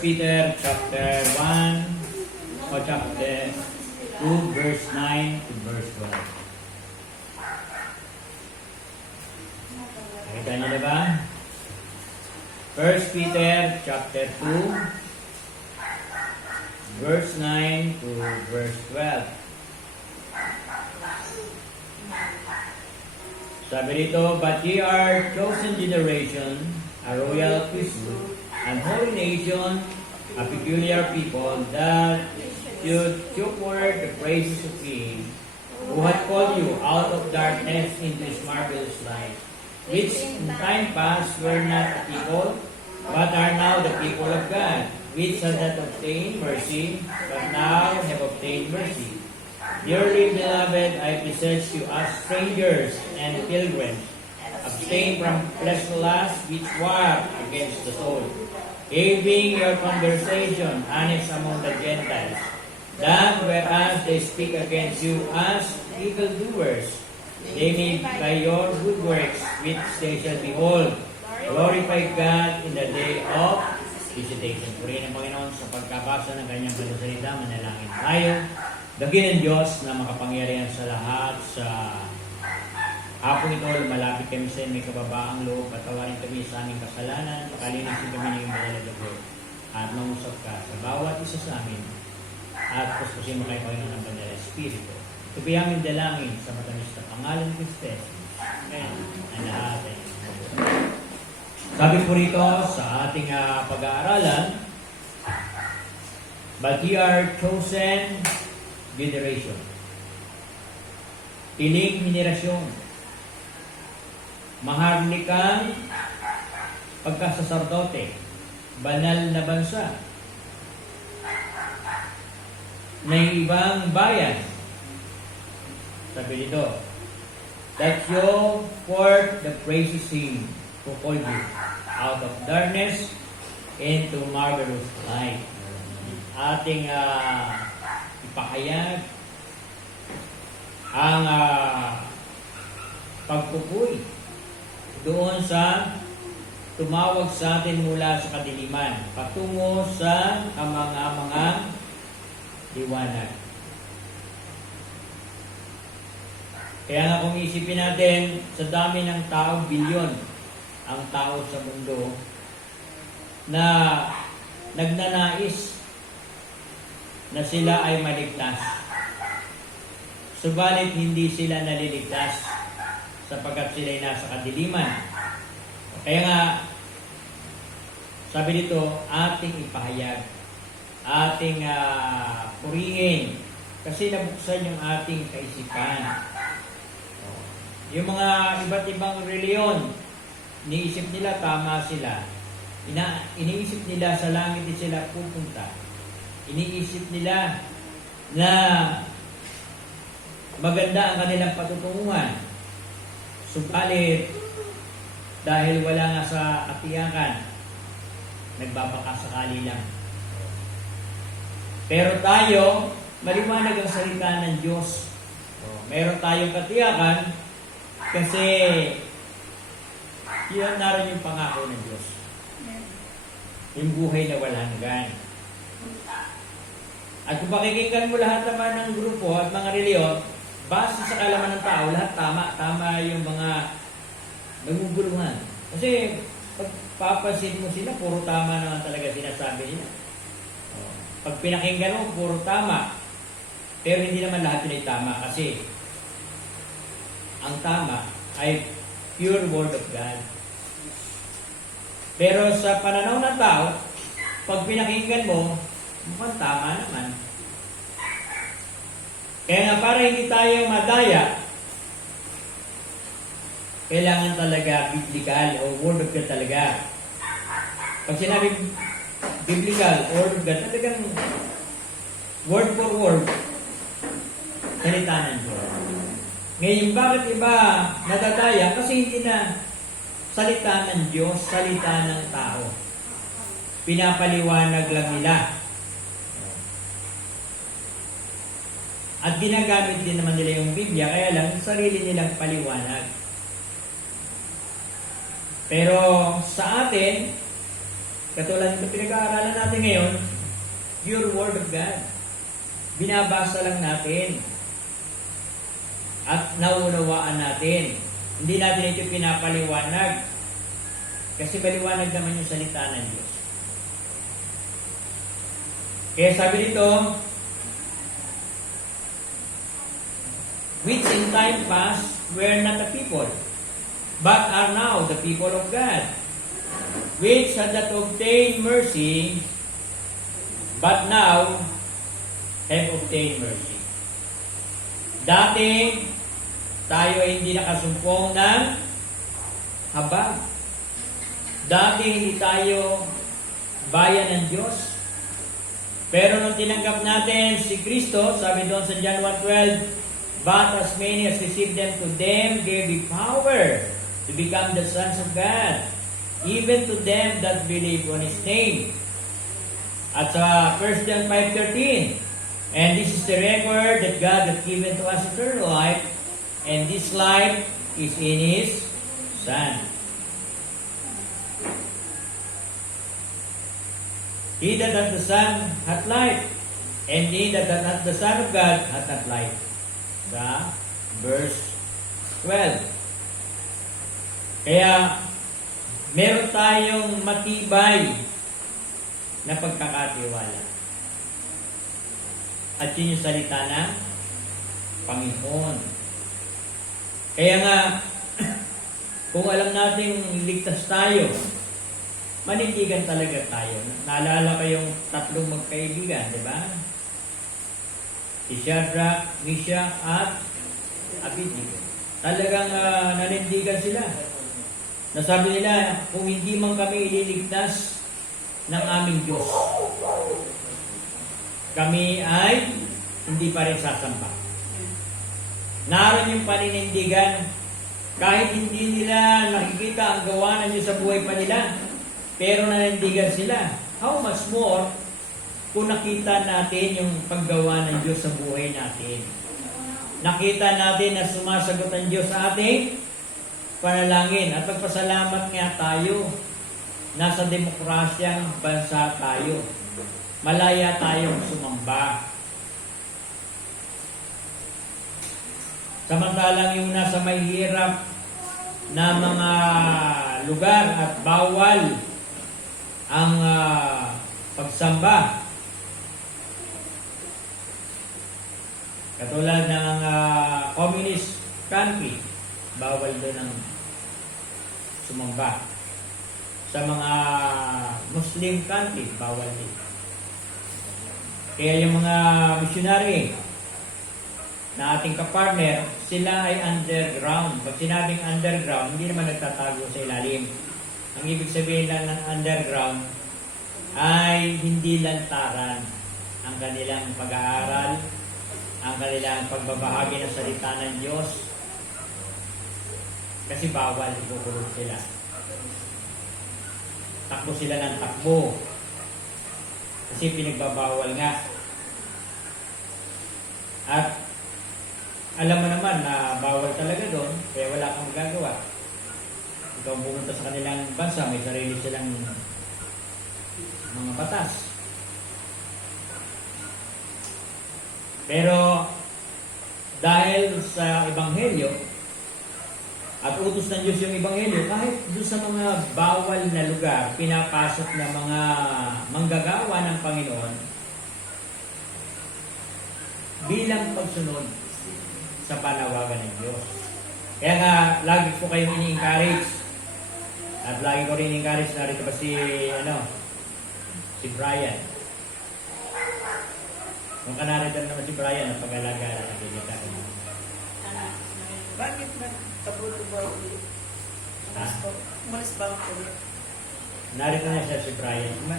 Peter chapter 1 o chapter 2 verse 9 to verse 12. Nakita niyo na ba? 1 Peter chapter 2 verse 9 to verse 12. Sabi dito, but ye are chosen generation, a royal priesthood, and holy nation, a peculiar people, that should show forth the praises of Him who had called you out of darkness into His marvelous light, which in time past were not a people, but are now the people of God, which had not obtained mercy, but now have obtained mercy. Dearly beloved, I beseech you as strangers and pilgrims, abstain from fleshly lusts which war against the soul, having your conversation honest among the Gentiles, that whereas they speak against you as evildoers, they may by your good works which they shall behold, glorify God in the day of visitation. Purihin ang Panginoon sa pagkabasa ng kanyang salita. Manalangin tayo. Dagin ng Diyos na makapangyarihan sa lahat. Sa hapong ito, lumalapit kami sa may kababaang loob. Patawarin kami sa aming kasalanan. Pakalinisin kami ng iyong banal na dugo. At mangusap ka sa bawat isa sa amin. At puspusin mo kayo Panginoon ng banal na Espiritu. Ito po aming dalangin sa matamis na pangalan ng Kristo. Amen. Ang lahat ay sabi po rito sa ating pag-aaralan, but ye are chosen generation. Piling henerasyon. Maharlikang pagkasasardote. Banal na bansa. May ibang bayan. Sabi dito, that show forth the praises Him who called you out of darkness into marvelous light. Ating ipahayag ang pagpupuri doon sa tumawag sa atin mula sa kadiliman patungo sa kamanga-mangang liwanag. Kaya nga kung isipin natin, sa dami ng tao, bilyon ang tao sa mundo na nagnanais na sila ay maligtas. Subalit hindi sila naliligtas sapagkat sila ay nasa kadiliman. Kaya nga, sabi dito, ating ipahayag, ating purihin, kasi nabuksan yung ating kaisipan. Yung mga iba't ibang reliyon, iniisip nila tama sila. Iniisip nila sa langit din sila pupunta. Iniisip nila na maganda ang kanilang patutunguhan. Subalit, dahil wala nga sa katiyakan, nagbabakasakali lang. Pero tayo, maliwanag ang salita ng Diyos. Meron tayong katiyakan kasi yun na rin yung pangako ng Diyos. Yung buhay na walang hanggan. At kung pakikinggan mo lahat naman ng grupo at mga reliyon, base sa kalaman ng tao, lahat tama. Tama yung mga naguguluhan. Kasi pag papansin mo sila, puro tama naman talaga sinasabi nila. Pag pinakinggan mo, puro tama. Pero hindi naman lahat yun ay tama kasi ang tama ay pure word of God. Pero sa pananaw ng tao, pag pinakinggan mo, mukhang tama naman. Kaya nga para hindi tayo madaya, kailangan talaga biblical o word of God talaga. Pag sinabi biblical o word of God, talagang word for word, salita ng Diyos. Ngayon, bakit iba nadadaya? Kasi hindi na salita ng Diyos, salita ng tao. Pinapaliwanag lang nila. At ginagamit din naman nila yung Biblia, kaya lang sarili nilang paliwanag. Pero sa atin, Katulad ng pinag-aaralan natin ngayon, pure Word of God. Binabasa lang natin. At naunawaan natin. Hindi natin ito pinapaliwanag. Kasi maliwanag naman yung salita ng Diyos. Kaya sabi dito, which in time past were not a people, but are now the people of God, which had not obtained mercy, but now have obtained mercy. Dati, tayo ay hindi nakasumpong ng habag. Dati, hindi tayo bayan ng Diyos. Pero nung tinanggap natin si Kristo, sabi doon sa John 1:12, but as many as received them, to them gave He power to become the sons of God, even to them that believe on His name. At sa 1 John 5:13, and this is the record that God hath given to us eternal life, and this life is in His Son. He that hath the Son hath life, and he that hath not the Son of God hath not life. Sa verse 12. Kaya, meron tayong matibay na pagkakatiwala. At yun yung salita ng Panginoon. Kaya nga, kung alam nating ligtas tayo, manindigan talaga tayo. Naalala ko yung tatlong magkaibigan, di ba? Si Shadrach, Meshach, at Abednego. Talagang nanindigan sila. Nasabi nila, kung hindi man kami ililigtas ng aming Diyos, kami ay hindi pa rin sasamba. Naroon yung paninindigan, kahit hindi nila nakikita ang gawa ng Diyos sa buhay pa nila, pero nanindigan sila. How much more kung nakita natin yung paggawa ng Diyos sa buhay natin. Nakita natin na sumasagot ang Diyos sa ating panalangin. At pagpasalamat nga tayo. Nasa demokrasyang bansa tayo. Malaya tayong sumamba. Samantalang yung nasa mahihirap na mga lugar at bawal ang pagsamba. Katulad ng communist country, bawal doon ang sumamba. Sa mga Muslim country, bawal din. Kaya yung mga missionary na ating kapartner, sila ay underground. Pag sinabing underground, hindi naman nagtatago sa ilalim. Ang ibig sabihin lang ng underground ay hindi lantaran ang kanilang pag-aaral, ang kanilang pagbabahagi ng salita ng Diyos. Kasi bawal, ikukulong sila. Takbo sila ng takbo. Kasi pinagbabawal nga. At alam mo naman na bawal talaga doon, kaya wala kang magagawa. Ikaw pumunta sa kanilang bansa, may sarili silang mga batas. Pero dahil sa Ebanghelyo at utos ng Diyos yung Ebanghelyo, kahit doon sa mga bawal na lugar, pinapasok na mga manggagawa ng Panginoon bilang pagsunod sa panawagan ng Diyos. Kaya nga, lagi ko kayong ini-encourage at lagi ko rin encourage, narito pa si Brian. Kung kanarito naman si Brian at pag-alaga at pag-ilita ko. Bakit nagkabuto ba ulit? Umalis ba ako ulit? Narito na siya si Brian. Iba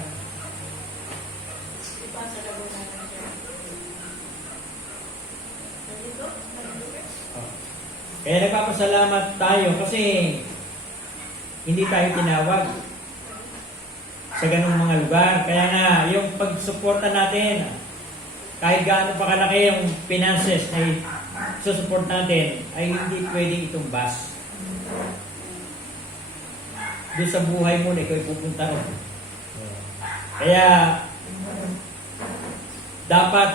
sa labo natin siya. Nandito? Kaya nagpapasalamat tayo kasi hindi tayo tinawag sa ganung mga lugar. Kaya nga, yung pagsuporta natin, kahit gaano pa kalaki yung finances na susupport natin, ay hindi pwedeng itumbas. Doon sa buhay mo na ikaw pupunta ron. Kaya, dapat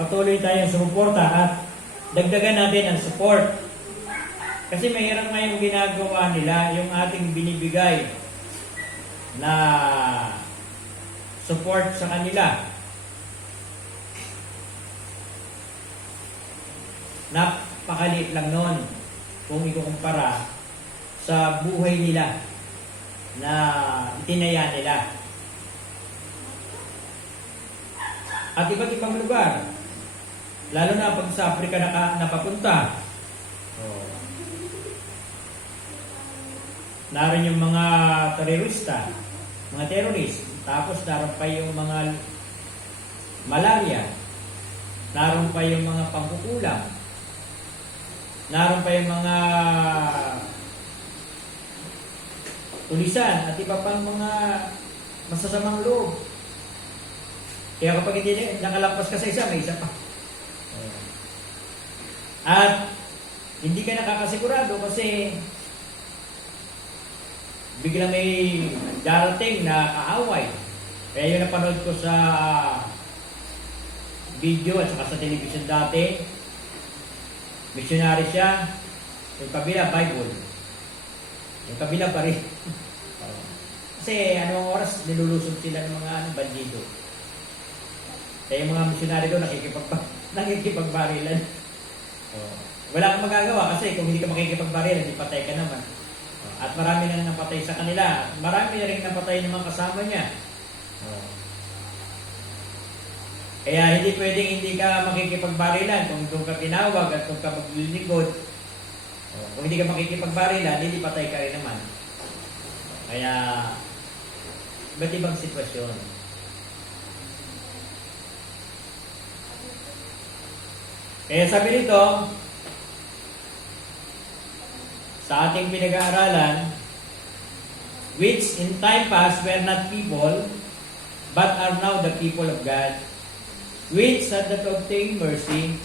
patuloy tayong sumuporta at dagdagan natin ang support. Kasi mahirap nga yung ginagawa nila, yung ating binibigay na support sa kanila. Napakaliit lang nun kung ikukumpara sa buhay nila na itinaya nila. At iba't ibang lugar, lalo na pag sa Africa napapunta, naroon yung mga terorista, mga terrorist, tapos naroon pa yung mga malaria, naroon pa yung mga pangkukulam, naroon pa yung mga tulisan at iba pang mga masasamang loob. Kaya kapag hindi nakalampas ka sa isa, may isa pa. At hindi ka nakakasigurado kasi bigla may darating na kaaway. Kaya yung napanood ko sa video at saka sa television dati, missionary siya, yung kabila Bible, yung kabila pa rin. Kasi anong oras nilulusog sila ng mga bandido. Kaya yung mga missionary doon nakikipagbarilan. Wala kang magagawa kasi kung hindi ka makikipagbarilan, hindi patay ka naman. At marami na napatay sa kanila. Marami na rin napatay ng mga kasama niya. Kaya hindi pwedeng hindi ka makikipagbarilan kung doon ka tinawag at kung ka maglilingkod. Kung hindi ka makikipagbarilan, hindi patay ka rin naman. Kaya iba't ibang sitwasyon. Kaya sabi nito, sa ating pinag-aaralan, which in time past were not people, but are now the people of God, which had not obtained mercy,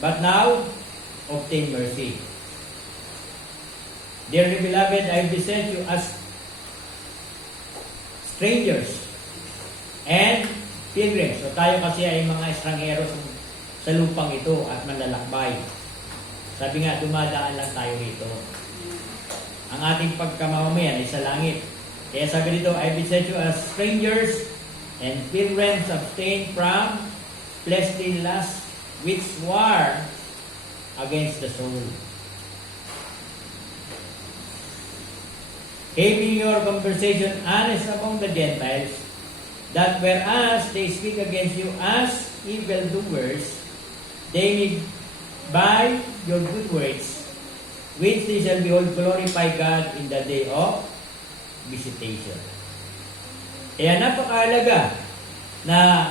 but now obtain mercy. Dearly beloved, I beseech you as strangers and pilgrims. So tayo kasi ay mga estranghero sa lupang ito at manlalakbay. Sabi nga, dumadaan lang tayo rito. Ang ating pagkamamamayan ay sa langit. Kaya sabi dito, I beseech you as strangers and pilgrims abstain from fleshly lusts which war against the soul. Having your conversation honest among the Gentiles, that whereas they speak against you as evildoers, they may by your good words, which they shall behold glorify God in the day of visitation. Kaya napakahalaga na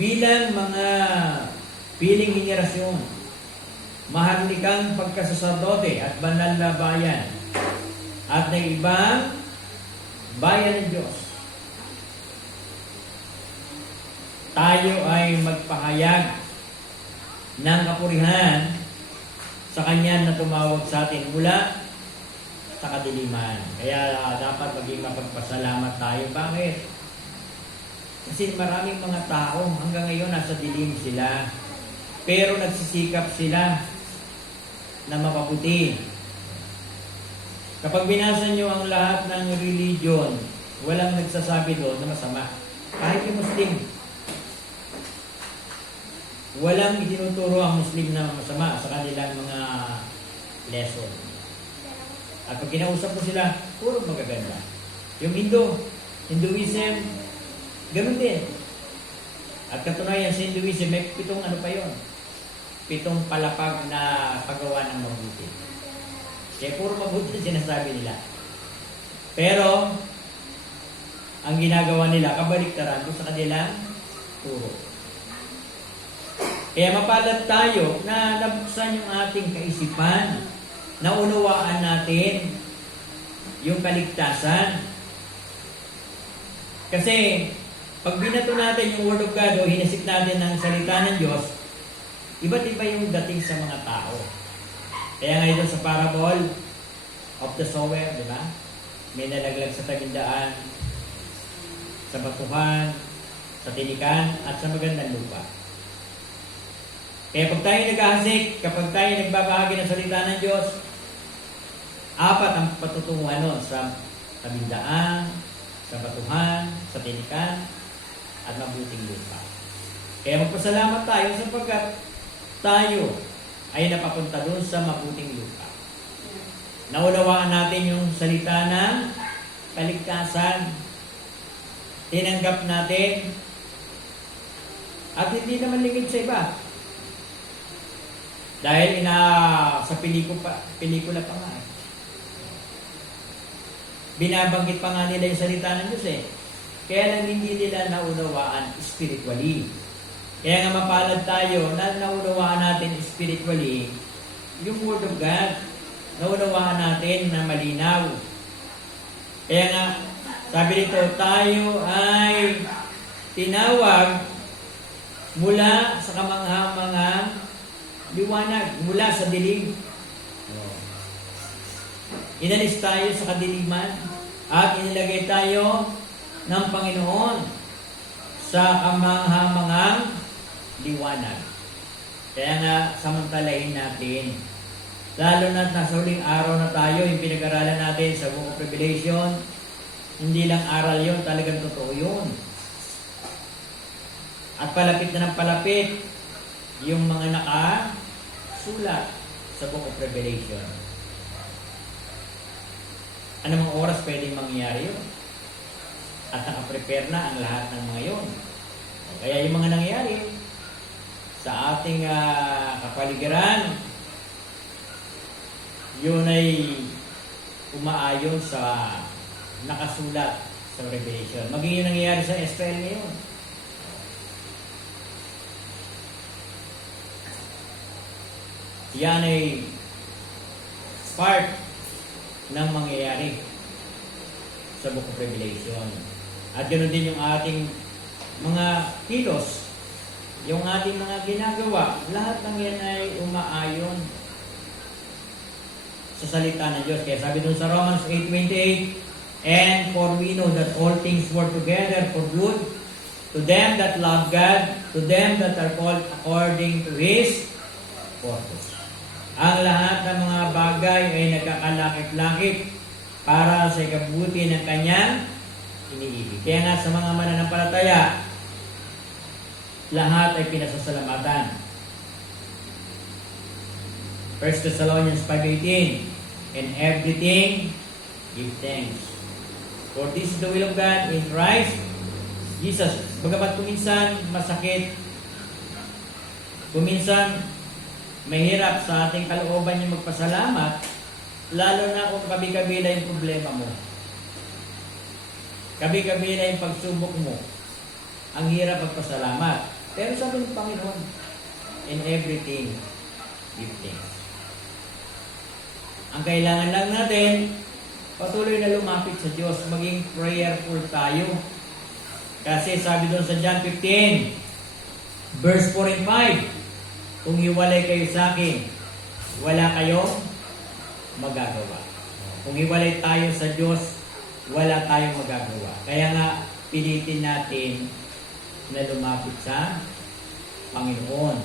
bilang mga piling henerasyon, maharlikang pagkasaserdote at banal na bayan at ng ibang bayan ng Diyos, tayo ay magpahayag ng kapurihan sa Kanya na tumawag sa atin mula sa kadiliman. Kaya dapat maging mapagpasalamat tayo. Bakit? Kasi maraming mga tao hanggang ngayon nasa dilim sila. Pero nagsisikap sila na mapabuti. Kapag binasa nyo ang lahat ng religion, walang nagsasabi doon na masama. Kahit yung Muslim, walang itinuturo ang Muslim na masama sa kanilang mga lesson. At pag kinausap mo sila, puro magaganda. Yung Hinduism, ganun din. At katunayan sa Hinduism, may 7 ano pa yun? 7 palapag na paggawa ng mabuti. Kaya puro mabuti na sinasabi nila. Pero, ang ginagawa nila, kabaliktaran doon sa kanilang turo. Kaya mapalad tayo na nabuksan yung ating kaisipan, na unawaan natin yung kaligtasan. Kasi, pag binato natin yung Word of God o hinasik natin ng salita ng Diyos, iba't iba yung dating sa mga tao. Kaya ngayon sa parable of the sower, di ba? may nalaglag sa tabindaan, sa batuhan, sa tinikan, at sa magandang lupa. Kaya pag tayo naghahasik, kapag tayo nagbabahagi ng salita ng Diyos, apat ang patutunguhan nun sa tabindaan, sa batuhan, sa tinikan, at mabuting lupa. Kaya magpasalamat tayo sapagkat tayo ay napapunta doon sa mabuting lupa. Naunawaan natin yung salita ng kaligtasan. Tinanggap natin at hindi naman lingid sa iba. Dahil sa pelikula pa nga. Binabanggit pa nga nila yung salita ng Diyos eh. Kaya lang hindi nila naunawaan spiritually. Kaya nga mapalad tayo na naunawaan natin spiritually yung Word of God. Naunawaan natin na malinaw. Kaya nga, sabi dito, tayo ay tinawag mula sa kamangha-manghang liwanag, mula sa dilim. Inalis tayo sa kadiliman at inilagay tayo ng Panginoon sa kamangha-manghang liwanag. Kaya nga, samantalahin natin. Lalo na nasa huling araw na tayo, yung pinag-aralan natin sa Book of Revelation, hindi lang aral yun, talagang totoo yun. At palapit na ng palapit yung mga nakasulat sa Book of Revelation. Anong oras pwedeng mangyari yun? At nakaprepare na ang lahat ng mga yun. Kaya yung mga nangyari sa ating kapaligiran, yun ay umaayon sa nakasulat sa Revelation. Maging yung nangyayari sa Israel ngayon. Yan ay part ng mangyayari sa Book of Revelation. At ganoon din yung ating mga kilos, yung ating mga ginagawa, lahat ng yan ay umaayon sa salita ng Diyos. Kaya sabi dun sa Romans 8:28, and for we know that all things work together for good to them that love God, to them that are called according to His purpose. Ang lahat ng mga bagay ay nagkakalakip-lakip para sa ikabuti ng Kanyang iniibig. Kaya nga sa mga mananampalataya, lahat ay pinasasalamatan. 1 Thessalonians 5:18, in everything give thanks. For this is the will of God in Christ Jesus. Bagamat kuminsan masakit, kuminsan mahirap sa ating kalooban yung magpasalamat, lalo na kung kabi-kabila yung problema mo. Kabi-kabila yung pagsubok mo. Ang hirap magpasalamat. Pero sabi ng Panginoon, in everything, give thanks. Ang kailangan lang natin, patuloy na lumapit sa Diyos, maging prayerful tayo. Kasi sabi doon sa John 15, verse 4 and 5, kung hiwalay kayo sa akin, wala kayong magagawa. Kung hiwalay tayo sa Diyos, wala tayong magagawa. Kaya nga, pilitin natin na lumapit sa Panginoon.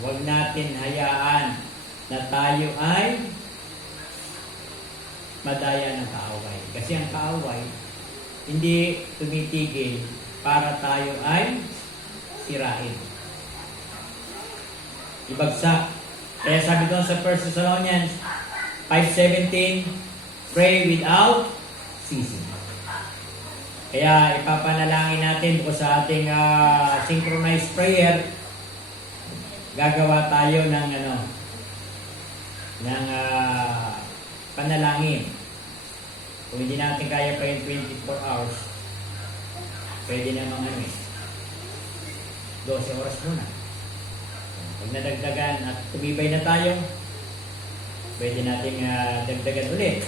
Huwag natin hayaan na tayo ay madaya ng kaaway. Kasi ang kaaway, hindi tumitigil para tayo ay sirain. Ibagsak. Kaya sabi doon sa 1 Thessalonians 5:17, pray without ceasing. Kaya ipapanalangin natin bukod sa ating synchronized prayer, gagawa tayo ng panalangin. Kung hindi natin kaya pa yung 24 hours, pwede namang 12 oras muna. Pag nadagdagan at tumibay na tayo, pwede nating dagdagan ulit.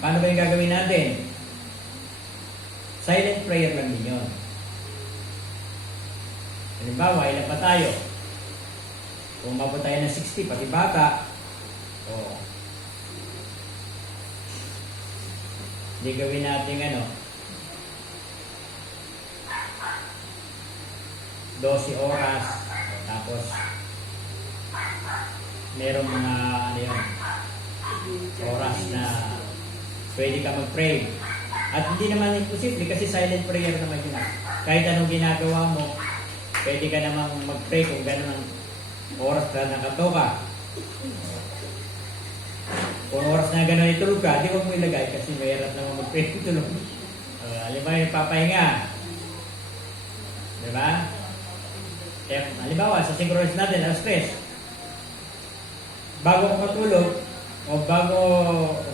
Paano ba yung gagawin natin? Silent prayer lang din yun. Halimbawa, ilan pa tayo? Kung mabot tayo ng 60, pati bata, Hindi gawin natin 12 oras. Tapos, merong mga oras na pwede ka mag-pray. At hindi naman imposible kasi silent prayer naman yun. Kahit anong ginagawa mo, pwede ka namang mag-pray kung gano'n ang oras ka nakato ka. Kung oras na gano'n itulog ka, di huwag mo ilagay kasi mahirap naman mag-pray itulog. Halimbawa yung papahinga. Diba? Halimbawa, sa synchronous natin, alas 3. Bago ko matulog, o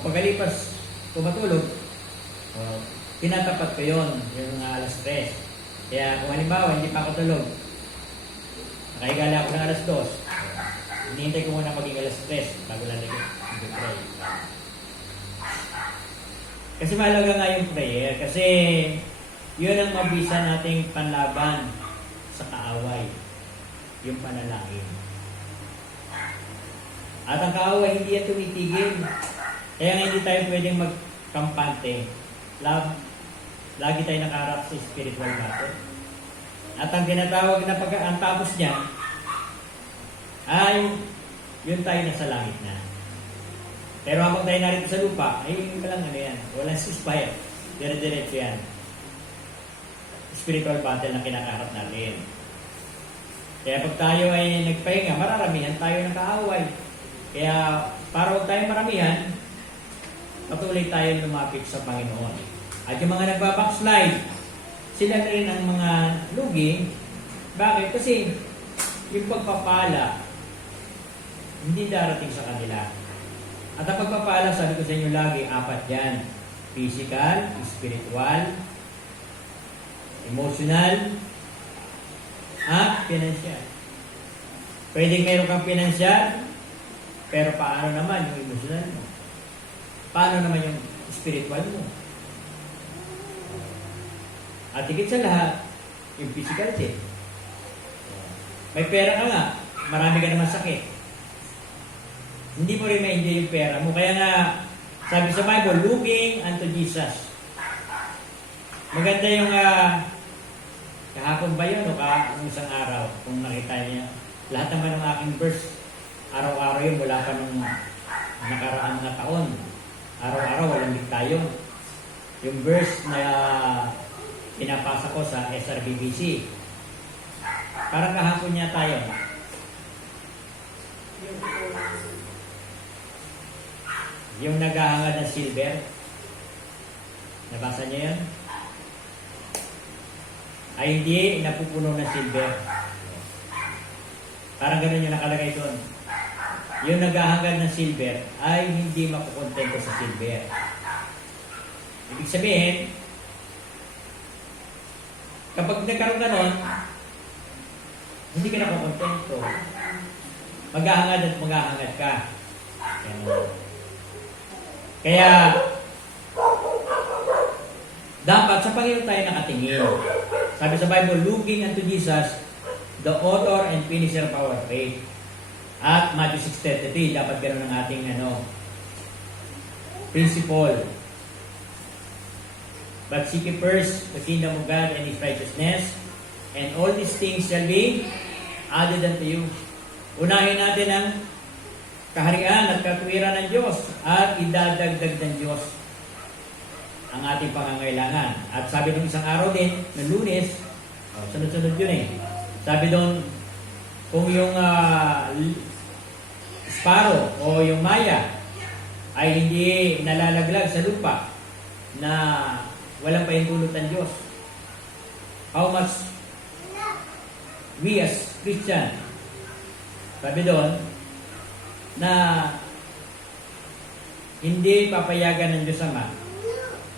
pagkalipas ko matulog, tinatapat ko yun, yung alas 3. Kaya kung halimbawa, hindi pa ako tulog, nakaigala ako ng alas 2, hinihintay ko muna maging alas 3 bago lalagay mag-pray. Kasi mahalaga nga yung prayer, kasi yun ang mabisa nating panlaban sa kaaway, yung panalangin. At ang kaaway hindi yan tumitigil. Kaya nga hindi tayo pwedeng magkampante. Lagi tayo nakaharap sa spiritual battle. At ang tinatawag na ang tapos niya ay yun tayo nasa langit na. Pero habang tayo narito sa lupa, ay walang yan. Walang ceasefire. Dire-diretso yan. Spiritual battle na kinakaharap natin. Kaya pag tayo ay nagpahinga, mararamihan tayo ng kaaway. Kaya para huwag tayong maramihan, patuloy tayo lumapit sa Panginoon. At yung mga nagbabackslide, sila na rin ang mga lugi. Bakit? Kasi yung pagpapala, hindi darating sa kanila. At ang pagpapala, sabi ko sa inyo lagi, 4 yan. Physical, spiritual, emotional, at financial. Pwedeng meron kang financial, pero paano naman yung emotional mo? Paano naman yung spiritual mo? At higit sa lahat, yung physical din. May pera ka nga, marami ka naman sakit. Hindi mo rin ma-enjoy yung pera mo. Kaya nga, sabi sa Bible, looking unto Jesus. Maganda yung kahapon ba yun o isang araw kung nakita niya. Lahat naman ng aking verse, araw-araw yun mula pa nung nakaraan na taon. Araw-araw walang tayo. Yung verse na pinapasa ko sa SRBBC. Parang kahapon niya tayo. Yung naghahangad na silver. Nabasa niya yan? Ay hindi napupuno ng silver. Parang ganun yung nakalagay doon. Yung naghahangad ng silver ay hindi makukontento sa silver. Ibig sabihin, kapag nagkaroon ka nun, hindi ka nakukontento. Maghahangad at maghahangad ka. Kaya, dapat sa Panginoon tayo nakatingin. Sabi sa Bible, looking unto Jesus, the author and finisher of our faith. At Matthew 6:33, dapat ganoon ang ating principle. But seek ye first the kingdom of God and His righteousness, and all these things shall be added unto you. Unahin natin ang kaharian at katuwiran ng Diyos at idadagdag ng Diyos ang ating pangangailangan. At sabi nung isang araw din, ng Lunes, sunod-sunod yun eh. Sabi doon, kung yung sparrow o yung maya ay hindi nalalaglag sa lupa na walang pahintulot ng Diyos, how much we as Christian, sabi doon, na hindi papayagan ng Diyos Ama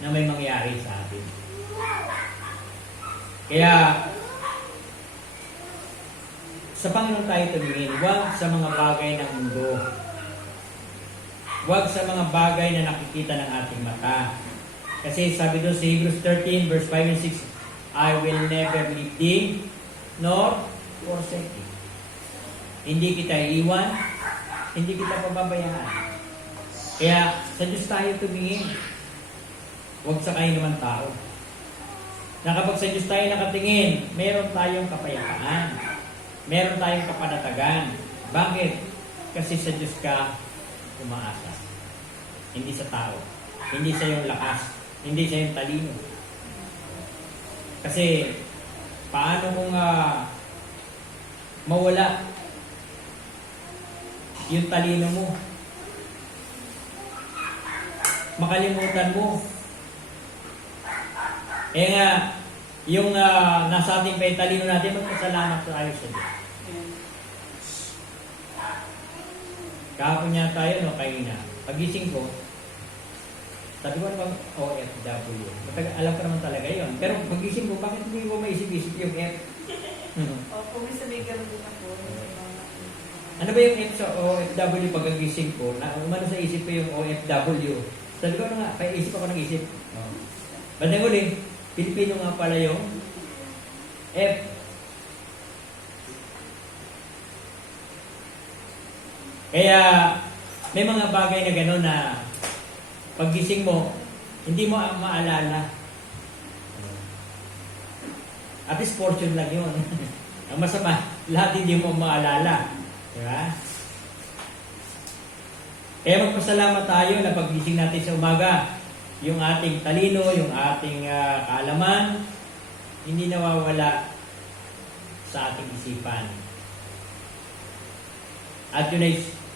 na may mangyari sa atin. Kaya, sa Panginoon tayo tumingin, huwag sa mga bagay ng mundo. Huwag sa mga bagay na nakikita ng ating mata. Kasi sabi doon sa Hebrews 13, verse 5 and 6, I will never leave thee, nor forsake thee. Hindi kita iiwan, hindi kita pababayaan. Kaya sa Diyos tayo tumingin. huwag sa kayo naman tao. Na kapag sa Diyos tayo nakatingin, meron tayong kapayapaan. Meron tayong kapanatagan. Bakit? Kasi sa Diyos ka umaasa. Hindi sa tao. Hindi sa iyong lakas. Hindi sa iyong talino. Kasi, paano kung mawala yung talino mo? Makalimutan mo. Eh nga, yung nasa ating talino natin, magpasalamat tayo sa Diyos. Kahapon niya tayo, no, kayo na. Pagising ko, sabi ko naman, OFW. Alam ko naman talaga yun. Pero pagising ko, bakit hindi ko maisip-isip yung F? Kung may sabihin ganun din ako. Ano ba yung F sa OFW pagkagising ko? Umano sa isip ko yung OFW. Sabi ko nga, isip ako ng isip. Bandang uli, Pilipino nga pala yung F. Kaya, may mga bagay na gano'n na paggising mo, hindi mo maalala. At least fortune lang yun. Ang masama, lahat hindi mo maalala. Diba? Kaya magpasalamat tayo na paggising natin sa umaga, yung ating talino, yung ating kaalaman, hindi nawawala sa ating isipan. At yun ay